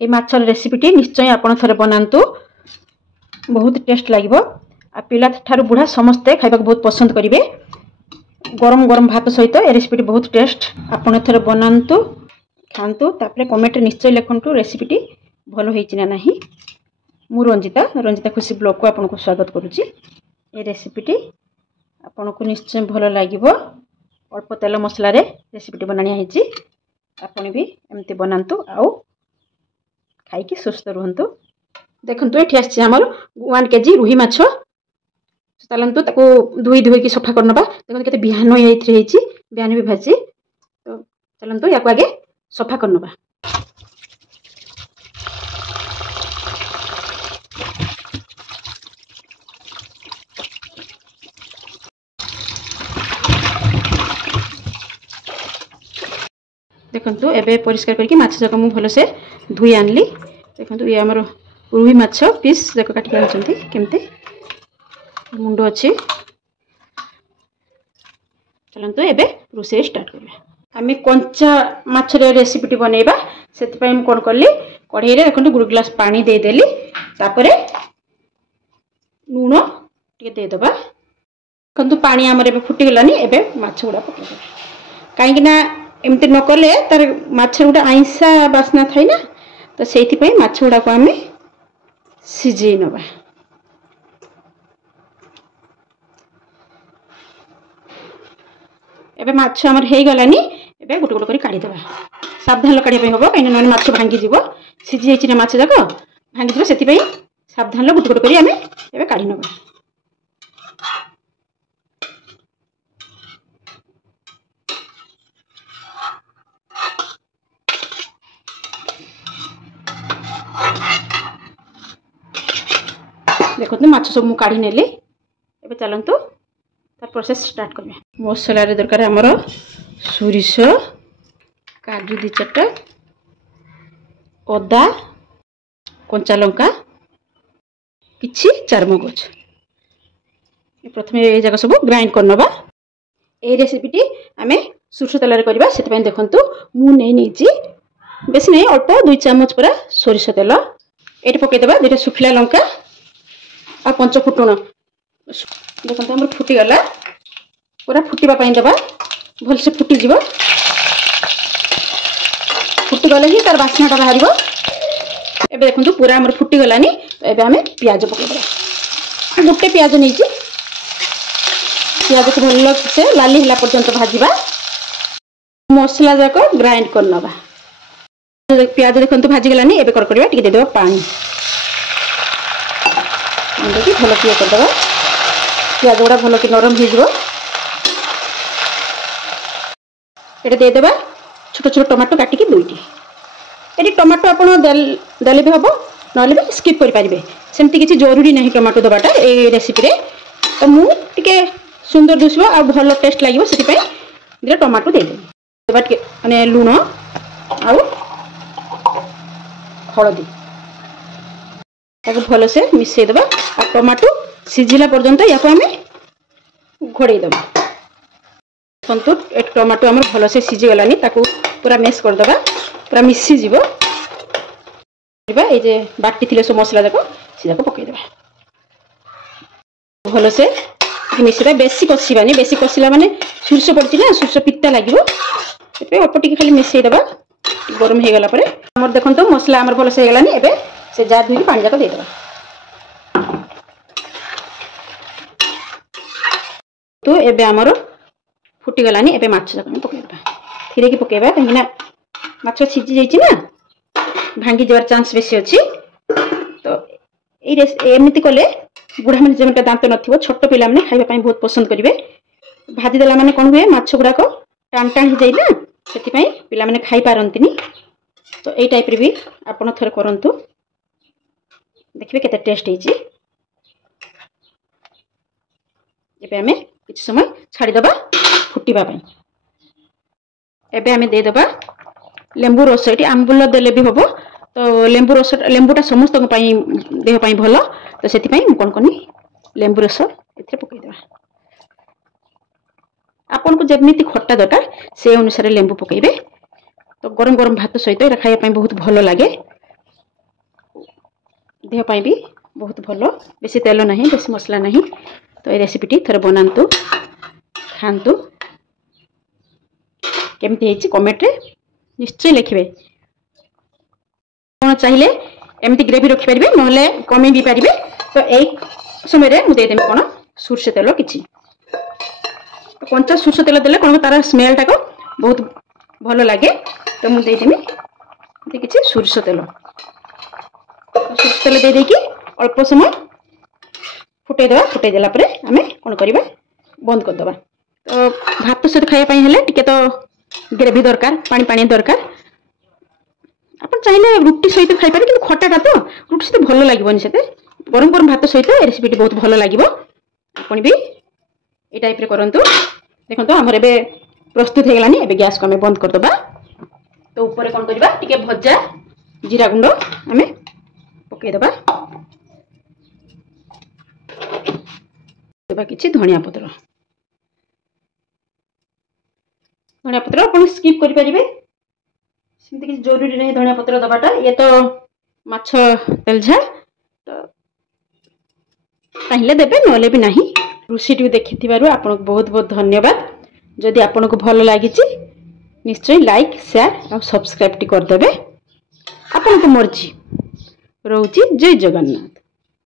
ये माछर रेसिपीटी निश्चय आपण थरे बनातु बहुत टेस्ट लगे। आ पिला ठारू बुढ़ा समस्ते खाइबा बहुत पसंद करेंगे। गरम गरम भात सहित ए रेसिपीटी बहुत टेस्ट। आपण थरे बनातु खातु तापर कमेंट निश्चय लिखु रेसिपीटी भल होइछि ना नाही। मु रंजिता खुशी ब्लॉग को आपन को स्वागत करुच्ची। ए रेसिपीटी आपन को निश्चय भल लगे। अल्प तेल मसला रे रेसिपीटी बनानी है। आपन भी एमती बनातु आउ खाइकी सुस्थ रुहंतु। देखंतु एठी आछि हमर 1 केजी रुही माछ। चलंतु ताको धोई धोई की सफा करनबा। देखंतु केते बिहान एथि हेछि, बिहान भी भाजी। तो चलंतु याको आगे सफा करनबा। देखंतु एबे परिष्कार करके माछ जाक मु भलो से धुई आनली। देखंतु ये हमर रुही माछ पीस जाक काटि आनछंती। केमते मुंडो अछि। चलंतु एबे रोसे स्टार्ट करबा। आमी कंचा माछ रे रेसिपीटी बनेबा। सेति पय हम कोन करली, कढ़ाई रे देखंतु 1 ग्लास पानी दे देली। तापरे लूण टिके दे दबा। देखंतु पानी हमर एबे फुटी गलानी। एबे माछ गुडा पके दबा। काहे कि ना एमती न कले तार माछ गुडा आइंसा बासना थाई ना। तो सेति पय माछ गुडा को आमे सिझेई नबा। एबे माछ हमर हेई गलानी। एबे गुट गुट करी काढी देबा। सावधान ल काढी पय होबो, काहे न माछ भांगी जिवो। सिझी जाइछि ना माछ जाको भांगी जिवो। सेति पय सावधान ल गुट गुट करी आमे एबे काढी नबा। देखो माछ सब मु काढी नेली। एबे चलंतु तार प्रोसेस स्टार्ट करबे। मसला रे दरकार हमर सोरिष, काजू 2 चटा, अदा, कंचा लंका, किछि चारमगज। प्रथमे ए जगह सब ग्राइंड करनबा। ए रेसिपीटी आमे सुरसो तेल रे करबा। सेति पय देखंतु मु नै नीची बेसी नै अल्प 2 चम्मच पूरा सोरिष तेल एटे पके देबा। 2टा सुखिला लंका आ 5 फुटुण। देखंतु हमर फुटी गला। पूरा फुटीबा पय देबा। भल से फुटी जीवो। फुटी गले ही तार बासनाटा बाहरिबो। एबे देखंतु पूरा हमर फुटी गलानी। तो एबे हमें प्याज पके देबा। गोटे प्याज नीची। प्याज को भल से लाली हिला पर्यंत भाजीबा। मसला जाको ग्राइंड करनबा। प्याज देखंतु भाजी गलानी। एबे कर करबा टिके दे देबा पानी। देखि भल किया कर देबा। प्याज गुडा भल कि नरम हो जिवो। एटा दे देबा। छोट छोट टमाटो काटी के 2टी। एटी टमाटो आपण देले भी हबो, नले भी स्किप करि परिबे। सेमति किछि जरूरी नाही टमाटो दबाटा ए रेसिपी रे। तो मु टिके सुंदर दिसबो आ भल टेस्ट लागिवो। सेति पय दिले टमाटो दे देबा। टिके माने लूण आ हळदी ताको भल से मिसई देबा। आ टमाटो सिझिला पर्यंत याको हमें घोड़े देबा। देखंतु ए टमाटो हमर भल से सिझी गलानी। ताको पूरा मैश कर देबा। पूरा मिसी जीवो। ए जे बाटी थिले सो मसला जाको सिजाको पके देबा। भल से मिसरा बेसी कसिबानी। बेसी कसिला माने सुरसो पड़छि ना, सुरसो पित्ता लागिवो। एपे अपटी खाली मिसई देबा। गरम हे गला परे हमर देखंतु मसला हमर भल से हे गलानी। एबे से जार धुई पानी जाको दे देबा। तो एबे हमर फुटी गलानी। एबे माछ जाको पकेबा। धीरे की पकेबा, काहे ना माछ सिझी जाइछि ना, भांगी जवार चांस बेसी अछि। तो एमिति कले बुढ़ा माने जेमटा दांत नथिबो, छोट पिला माने खाइबा पय बहुत पसंद करिवे। भाजी देला माने कोन हुए माछ गुडा को टान टान हो जाय ना। सेति पय पिला माने खाइ पारंतिनी। तो ए टाइप रे भी आपण थरे करंतु। देखिबे केते टेस्ट हेछि। एबे हमें किछ समय छाडी दबा फुटीबा पय। एबे हमें दे दबा लेंबू रस। एटी आंबुल देले भी हबो। तो लेंबू रस, लेंबूटा समस्त पय देह पय भलो। तो सेति पय हम कोन कोनी लेंबू रस एथे पके देबा। आपन को जेमिति खट्टा दरकार से अनुसार लेंबू पकेबे। तो गरम गरम भात सहित एरा खाइबा पय बहुत भलो लागे। देह पाई भी बहुत भल बेसी तेल नहीं बेसी मसला नहीं तो ये रेसिपीटी थोड़े बनातु खातु केमती कमेंट रे निश्चय लिखे कौन चाहिए एमती ग्रेवी रखिपारे ना कमे भी पारे तो यही समय मुझे कौन सोरष तेल कि कंचा सोरष तेल देले कौन तार स्मेलटा को बहुत भल लगे तो मुझे किसी सोरष तेल दे देकी अल्प समय फुटेदेवा फुटेदेला आम कौन करवा बंद करदे तो भात सहित खायापी टे तो ग्रेवी दरकार पानी पानी दरकार आप चाहिए रुटी सहित खाई पारे कि खटाटा तो रुटी सहित भल लगे से गरम गरम भात सहित रेसिपीटी बहुत भल लगे आपन भी ये टाइप करूँ देखो तो आमर ए प्रस्तुत हो गलानी एबे गैस को आम बंद करदे तो ऊपर कौन करवा टिके भजा जीरा गुंड आम पकईदे किसी धनिया पत्र आप स्किप करें किसी जरूरी नहीं धनिया पत्र दबाटा ये तो माछ तेल झाल तो चाहिए देवे ना भी नहीं रुषिटी देखि आपको बहुत बहुत धन्यवाद जदि आपन को भल लगी निश्चय लाइक शेयर और सब्सक्राइब करदे आपन को मर्जी रोची जय जगन्नाथ।